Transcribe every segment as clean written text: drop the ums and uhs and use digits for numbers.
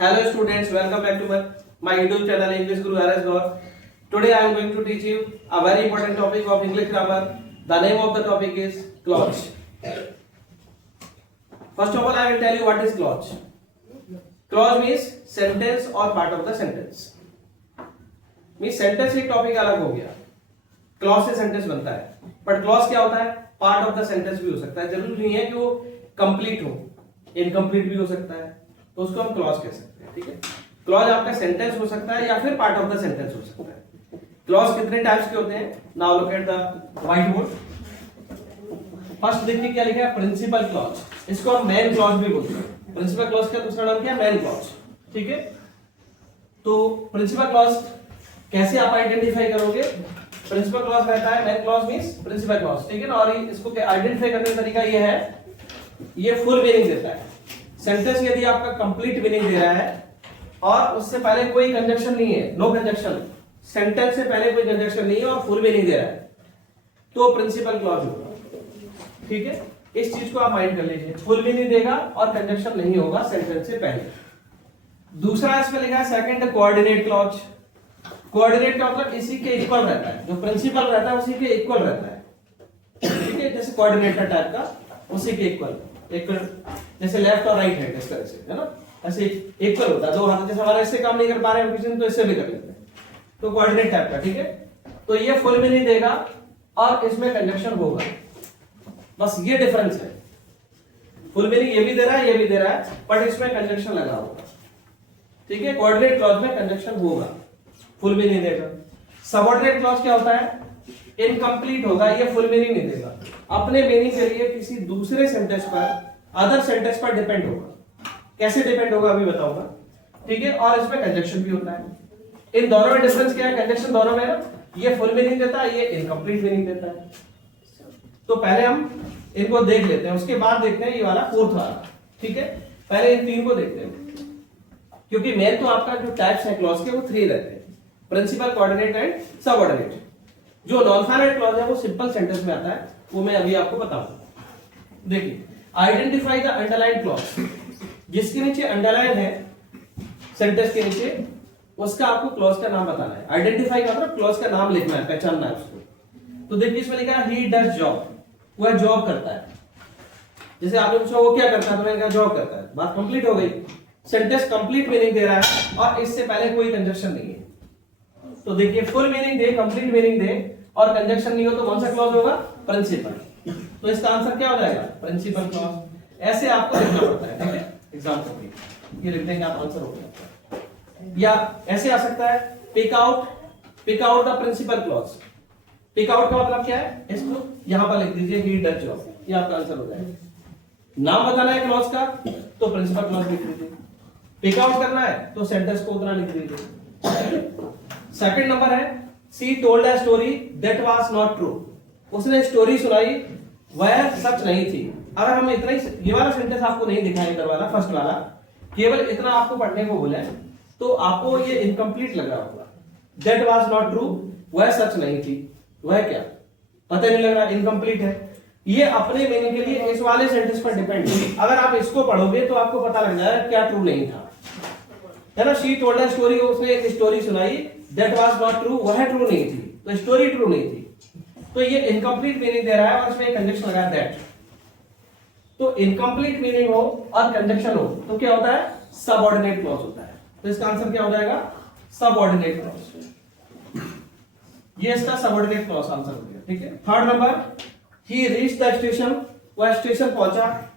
Hello students, welcome back to my YouTube channel English Guru RS Gaur. Today I am going to teach you a very important topic of English grammar. The name of the topic is clause. First of all, I will tell you what is clause. Clause means sentence or part of the sentence. Means sentence एक topic अलग हो गया. Clause से sentence बनता है, but clause क्या होता है? पार्ट ऑफ द सेंटेंस भी हो सकता है. जरूरी नहीं है कि वो कंप्लीट हो, इनकम्प्लीट भी हो सकता है, तो उसको हम क्लॉज कह सकते हैं. ठीक है, क्लॉज आपका सेंटेंस हो सकता है या फिर पार्ट ऑफ द सेंटेंस हो सकता है. क्लॉज कितने टाइप्स के होते हैं? Now look at the white board. First देखिए क्या लिखा है, प्रिंसिपल क्लॉज. इसको हम मेन क्लॉज भी बोलते हैं. प्रिंसिपल क्लॉज का दूसरा नाम क्या है? Main clause. ठीक है, तो प्रिंसिपल क्लॉज कैसे आप आइडेंटिफाई करोगे? प्रिंसिपल क्लॉज रहता है, main clause means principal clause. ठीक है ना, और इसको आइडेंटिफाई करने का तरीका ये है, ये फुल मीनिंग देता है. सेंटेंस यदि आपका कंप्लीट मीनिंग दे रहा है और उससे पहले कोई कंजक्शन नहीं है, नो कंजक्शन, सेंटेंस से पहले कोई कंजक्शन नहीं है और फुल मीनिंग दे रहा है, तो प्रिंसिपल क्लॉज होगा. ठीक है, इस चीज को आप माइंड कर लीजिए. फुल मीनिंग देगा और कंजक्शन नहीं होगा सेंटेंस से पहले. दूसरा इसमें लिखा है सेकंड कोऑर्डिनेट क्लॉज. कोऑर्डिनेट का मतलब इसी के इक्वल रहता है, जो प्रिंसिपल रहता है उसी के इक्वल रहता है. ठीक है, जैसे कोऑर्डिनेटर टाइप का, उसी के इक्वल. एक जैसे लेफ्ट और राइट हैंड इस तरह से, है ना, ऐसे इक्वल होता है. दो हाथ जैसे हमारा इससे काम नहीं कर पा रहे हैं किसी तो इससे भी कर लेते हैं, तो कोऑर्डिनेट टाइप का. ठीक है, तो ये फुल मीनिंग देगा और इसमें कंजक्शन होगा. बस ये डिफरेंस है. फुल मीनिंग ये भी दे रहा है, ये भी दे रहा है, बट इसमें कंजक्शन लगा होगा. ठीक है, कोऑर्डिनेट क्लॉज में कंजक्शन होगा, फुल मीनिंग देगा. सबऑर्डिनेट क्लॉज क्या होता है? इनकम्प्लीट होगा, ये फुल मीनिंग नहीं देगा, अपने मीनिंग के लिए किसी दूसरे सेंटेंस पर, अदर सेंटेंस पर डिपेंड होगा. कैसे डिपेंड होगा अभी बताऊंगा. ठीक है, और इसमें कंजक्शन भी होता है. इन दोनों में डिफरेंस क्या है? कंजक्शन दोनों में ना, ये फुल मीनिंग देता है, ये इनकम्प्लीट मीनिंग देता है. तो पहले हम इनको देख लेते हैं, उसके बाद देखते हैं ये वाला फोर्थ वाला. ठीक है, पहले इन तीन को देखते हैं, क्योंकि मेन तो आपका जो टाइप्स है क्लॉज के वो 3 रहते हैं, प्रिंसिपल, कोऑर्डिनेट एंड सबऑर्डिनेट. जो नॉन फाइनाइट क्लॉज है वो सिंपल सेंटेंस में आता है, वो मैं अभी आपको बताऊंगा. देखिए, आइडेंटिफाई द अंडरलाइन क्लॉज. जिसके नीचे अंडरलाइन है सेंटेंस के नीचे, उसका आपको क्लॉज का नाम बताना है. आइडेंटिफाई का मतलब क्लॉज का नाम लिखना है, पहचानना है उसको. तो देखिए इसमें लिखा है ही डज जॉब, वह जॉब करता है. जैसे आपने पूछा वो क्या करता है, तो मैंने कहा जॉब करता है. बात कंप्लीट हो गई. सेंटेंस कंप्लीट मीनिंग दे रहा है और इससे पहले कोई कंजक्शन नहीं है. तो देखिए फुल मीनिंग दे, कंप्लीट मीनिंग दे और कंजक्शन नहीं हो तो कौन सा क्लॉज होगा? प्रिंसिपल. तो इसका आंसर क्या हो जाएगा? Principal clause. ऐसे आपको लिखना पड़ता है. ठीक है, एग्जांपल में ये लिख देंगे आप, आंसर हो गया. या ऐसे आ सकता है, pick out the principal clause. Pick out का मतलब क्या है? इसको यहां पर लिख दीजिए ही डज जॉब, ये आपका आंसर हो जाएगा. नाम बताना है क्लॉज का तो प्रिंसिपल क्लॉज लिख दीजिए. पिक आउट करना है तो सेंटेंस को उतना लिख दीजिए. सेकंड नंबर है, she told a story that was not true. उसने स्टोरी सुनाई, वह सच नहीं थी. अगर हम इतना ही, ये वाला सेंटेंस आपको नहीं दिखाया, इधर वाला फर्स्ट वाला, केवल इतना आपको पढ़ने को बोला है, तो आपको ये इनकम्प्लीट लग रहा होगा. दैट वाज नॉट ट्रू, वह सच नहीं थी. वह क्या, पता नहीं लग रहा, इनकम्प्लीट है. ये अपने मीनिंग के लिए इस वाले सेंटेंस पर डिपेंड है. अगर आप इसको पढ़ोगे तो आपको पता लग जाएगा क्या ट्रू नहीं था, है ना. शी टोल्ड अ स्टोरी, उसने एक स्टोरी सुनाई, दैट वाज नॉट ट्रू, वह ट्रू नहीं थी, तो स्टोरी ट्रू नहीं थी. तो ये इनकम्प्लीट मीनिंग दे रहा है और इसमें कंजक्शन लगा दैट. तो इनकम्प्लीट मीनिंग हो और कंजक्शन हो तो क्या होता है? सबऑर्डिनेट क्लॉज होता है. तो इसका आंसर क्या हो जाएगा? Subordinate clause. ये इसका सबऑर्डिनेट क्लॉज आंसर हो गया. ठीक है, third number, he reached the station, वह स्टेशन पहुंचा,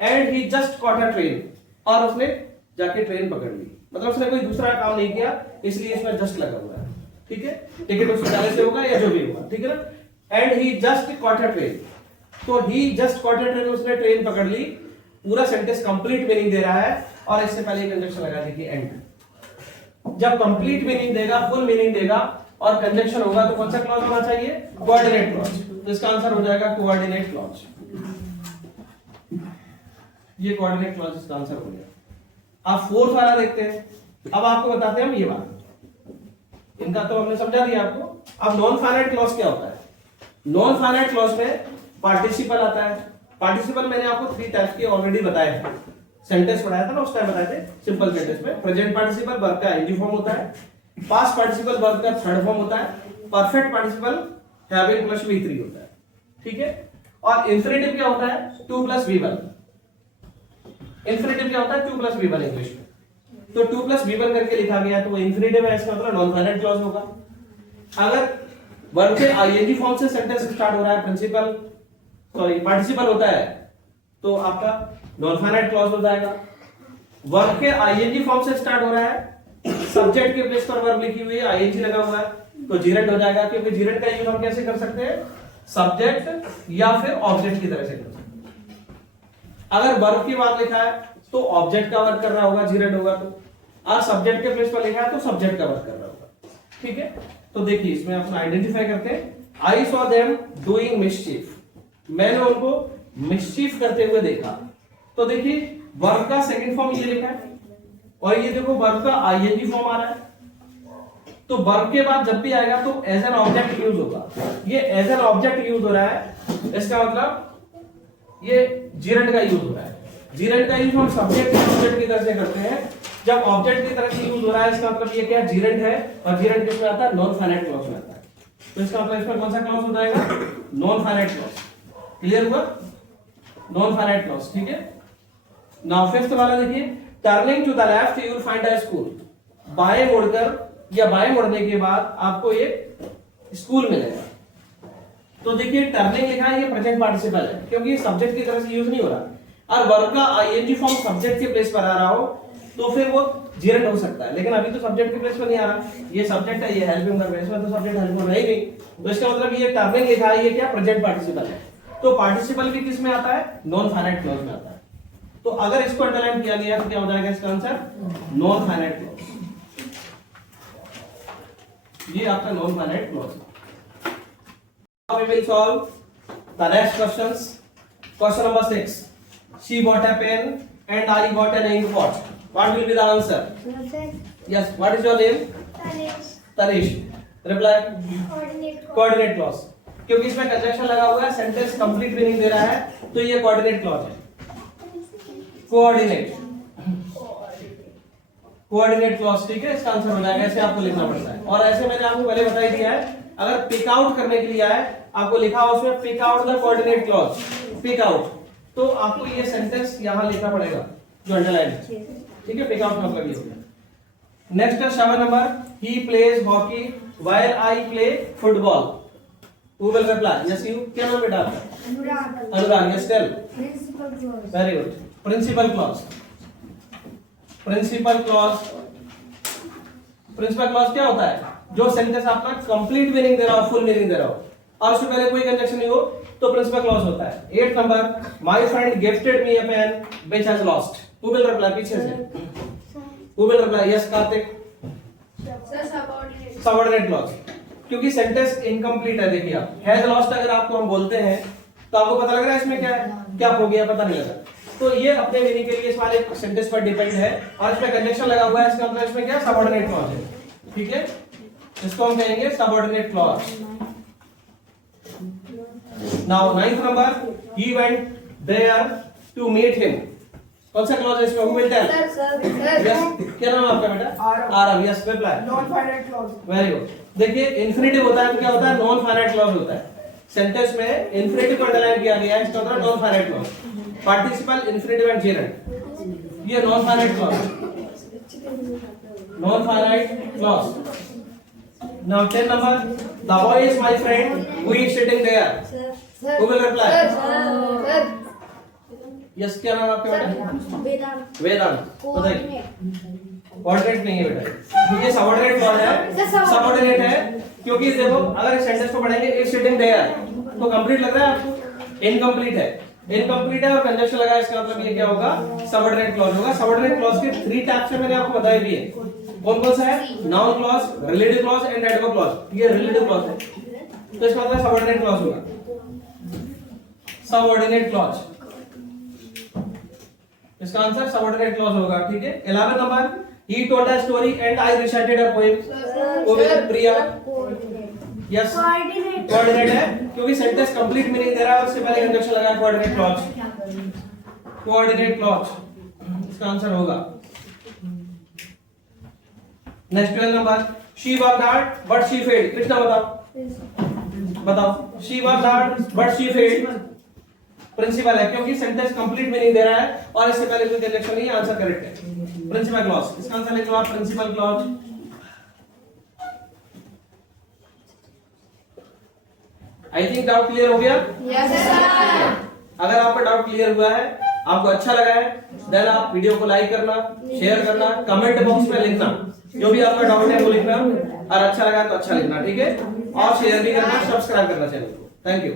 and he just caught a train, और उसने जाके ट्रेन पकड़ ली. मतलब उसने कोई दूसरा काम नहीं किया, इसलिए इसमें जस्ट लगा हुआ है. ठीक है, टिकट उससे पहले से होगा या जो भी होगा. ठीक है ना, and he just caught a train. तो ही जस्ट कॉट अ ट्रेन, उसने ट्रेन पकड़ ली. पूरा सेंटेंस कंप्लीट मीनिंग दे रहा है और इससे पहले कंजक्शन लगा दीजिए एंड. जब कंप्लीट मीनिंग देगा, फुल मीनिंग देगा और कंजक्शन होगा तो कौन सा क्लॉज होना चाहिए? Coordinate clause. तो इसका आंसर हो जाएगा कोऑर्डिनेट क्लॉज. ये कोऑर्डिनेट क्लॉज इसका आंसर हो गया. आप फोर्थ वाला देखते हैं. अब आपको बताते हैं हम ये वाला. इनका तो हमने समझा दिया आपको. अब नॉन फाइनाइट क्लॉज क्या होता है? नॉन फाइनाइट क्लॉज में पार्टिसिपल आता है. पार्टिसिपल मैंने आपको 3 टाइप्स के ऑलरेडी बताए हैं. सेंटेंस पढ़ाया था ना उस टाइम बताए थे सिंपल सेंटेंस में। प्रेजेंट पार्टिसिपल वर्ब का आईएनजी फॉर्म होता है, पास्ट पार्टिसिपल वर्ब का थर्ड फॉर्म होता है, perfect participle having plus V3 होता है, ठीक है। और इंफिनिटिव क्या होता है 2 + V1। इंफिनिटिव क्या होता है 2 + V1 इंग्लिश में, तो 2 + V1 करके लिखा गया है तो वो इंफिनिटिव है, इसका मतलब नॉन फाइनाइट क्लॉज होगा। अगर वर्ब के आईएनजी फॉर्म से सेंटेंस स्टार्ट हो रहा है, प्रिंसिपल सॉरी पार्टिसिपल होता है, तो आपका नॉन फाइनाइट क्लॉज हो जाएगा। वर्ब के आईएनजी फॉर्म से स्टार्ट हो रहा है, सब्जेक्ट के प्लेस पर वर्ब लिखी हुई है, आईएनजी लगा हुआ है, तो जीरेंट हो जाएगा, क्योंकि जीरेंट का यूज हम कैसे कर सकते हैं, सब्जेक्ट या फिर ऑब्जेक्ट की तरह से कर सकते हैं। अगर वर्ब की बात लिखा है तो ऑब्जेक्ट का वर्क कर रहा होगा, जीरेंट होगा, तो और सब्जेक्ट के प्लेस पर लिखा है तो सब्जेक्ट का वर्क कर रहा होगा, ठीक है। तो देखिए इसमें अपना आइडेंटिफाई करते हैं। I saw them doing mischief, मैंने उनको मिस्चीफ करते हुए देखा। तो देखिए वर्ब का सेकंड फॉर्म ये लिखा है और ये देखो वर्ब का आईएनजी फॉर्म आ रहा है, तो वर्ब के बाद जब भी आएगा तो एज एन ऑब्जेक्ट यूज होगा। ये एज एन ऑब्जेक्ट यूज हो रहा है, इसका मतलब ये जीरेंट का यूज हो रहा है। जीरेंट का यूज हम सब्जेक्ट ऑब्जेक्ट की तरह से करते हैं, जब ऑब्जेक्ट की तरह से यूज हो रहा है इसका मतलब ये क्या जीरेंट है, और जीरेंट किसमें आता है, नॉन फाइनाइट क्लॉज में आता है। तो इसका मतलब इसमें कौन सा क्लॉज हो जाएगा, नॉन फाइनाइट क्लॉज। क्लियर हुआ, नॉन फाइनाइट क्लॉज, ठीक है। नाउ फिफ्थ वाला देखिए, turning to the left you will find a school. बाएं मुड़कर या बाएं मुड़ने के बाद आपको एक स्कूल मिलेगा। तो देखिए टर्निंग लिखा है, ये प्रेजेंट पार्टिसिपल है क्योंकि ये सब्जेक्ट की तरह से यूज नहीं हो रहा। और वर्ब का आईएनजी फॉर्म सब्जेक्ट के प्लेस पर आ रहा हो तो फिर वो जीरेंट हो सकता है, लेकिन अभी तो सब्जेक्ट के प्लेस पर नहीं आ रहा, ये सब्जेक्ट है, ये हेल्पिंग वर्ब है, इसमें तो सब्जेक्ट हेल्पिंग वर्ब है ही नहीं। तो इसका मतलब ये टर्निंग लिखा है, ये क्या प्रेजेंट पार्टिसिपल है। तो पार्टिसिपल भी किस में आता है, नॉन फाइनाइट क्लॉज में आता है। तो अगर इसको अंडरलाइन किया गया तो क्या हो जाएगा इसका आंसर, नॉन फाइनाइट क्लॉज। ये आपका नॉन फाइनाइट क्लॉज है। Now we will solve the next questions. Question number 6. She bought a pen and I got an ink pot. What will be the answer? Yes. What is your name? Tanish. Tanish. Reply. Coordinate. Coordinate clause. क्योंकि इसमें conjunction लगा हुआ है, sentence complete meaning दे रहा है, तो ये coordinate clause है। कोऑर्डिनेट कोऑर्डिनेट क्लॉज, ठीक है, इसका आंसर हो जाएगा। ऐसे आपको लिखना पड़ता है, और ऐसे मैंने आपको पहले बता ही दिया है। अगर पिक आउट करने के लिए आए, आपको लिखा हो उसमें pick out the coordinate clause, pick out, तो आपको ये सेंटेंस यहां लिखना पड़ेगा जो अंडरलाइन है, ठीक है। पिक आउट मतलब ये हो गया। नेक्स्ट है 7 number, he plays hockey while I play football. Who will reply? Yes, you. क्या नाम बेटा आपका? Anurag. अनुराग। Yes, tell. Principal clause. Very good. Principal clause. Principal clause. Principal clause क्या होता है, जो सेंटेंस आपका कंप्लीट मीनिंग दे रहा हो, फुल मीनिंग दे रहा हो, और उससे पहले कोई कंजक्शन नहीं हो, तो प्रिंसिपल क्लॉज होता है। 8 नंबर, my friend gifted me a pen which has lost. Who will reply? पीछे से Who will reply? Yes, Kartik. Sir, subordinate. Subordinate clause, क्योंकि सेंटेंस इनकम्प्लीट है। देखिए आप हैज लॉस्ट अगर आपको हम बोलते हैं तो आपको पता लग रहा है इसमें क्या है, क्या हो गया, पता नहीं लगा। तो ये अपने मीनिंग के लिए इस वाले सेंटेंस पर डिपेंड है, और इसमें कंजक्शन लगा हुआ है, इसका मतलब इसमें क्या सबऑर्डिनेट क्लॉज है, ठीक है। इसको हम कहेंगे सबऑर्डिनेट क्लॉज। नाउ 9th नंबर, he went there to meet him. कौन सा क्लॉज है इसमें, who will tell? Sir. Yes, क्या नाम है आपका बेटा? Aarav. Yes, reply. Non-finite clause. Very good. देखिए इन्फिनिटिव होता है तो क्या होता है, नॉन फाइनाइट क्लॉज होता है। सेंटेंस में इन्फिनिटिव को अंडरलाइन किया गया है, इसका मतलब non finite clause. Participle, infinitive and gerund, ये non finite clause, non finite clause. Now 10 number, the boy is my friend who is sitting there. Sir. Who will reply? Sir. Yes, क्या नाम है आपका बेटा? Vedant. वेदांत। बताइए। Coordinate. Coordinate नहीं है बेटा, ये सबऑर्डिनेट क्लॉज है। सबऑर्डिनेट है क्योंकि देखो अगर इस सेंटेंस को पढ़ेंगे इज सिटिंग देयर, तो कंप्लीट लग रहा है आपको, इनकम्प्लीट है। इनकम्प्लीट है और कंजक्शन लगा है, इसका मतलब ये क्या होगा, सबऑर्डिनेट क्लॉज होगा। सबऑर्डिनेट क्लॉज के 3 टाइप्स है, मैंने आपको बताया भी है। कौन कौन सा है, noun clause, relative clause and adverb clause. ये रिलेटिव क्लॉज है, तो इसका मतलब सबऑर्डिनेट क्लॉज होगा, सबऑर्डिनेट क्लॉज। इसका आंसर सबऑर्डिनेट क्लॉज होगा, ठीक है। 11 number, he told a story and I recited a poem. वो भी प्रिया। Yes, Coordinate. कोऑर्डिनेट है क्योंकि सेंटेंस कंप्लीट मीनिंग दे रहा है, उससे पहले कंजक्शन लगा है, कोऑर्डिनेट क्लॉज। कोऑर्डिनेट क्लॉज, इसका आंसर होगा next 12 number she work hard but she failed. Krishna बताओ she work hard but she failed principal है क्योंकि सेंटेंस कंप्लीट मीनिंग दे रहा है और इससे पहले कोई कंजंक्शन नहीं है, आंसर करेक्ट है। प्रिंसिपल क्लॉज, इसका आंसर लिख लो आप principal clause. I think doubt clear हो गया। Yes sir. अगर आपका डाउट क्लियर हुआ है, आपको अच्छा लगा है, देन आप वीडियो को लाइक करना, शेयर करना, कमेंट बॉक्स में लिखना जो भी आपका डाउट है वो लिखना, और अच्छा लगा तो अच्छा लिखना, ठीक है। और शेयर भी करना, सब्सक्राइब करना चैनल को। Thank you.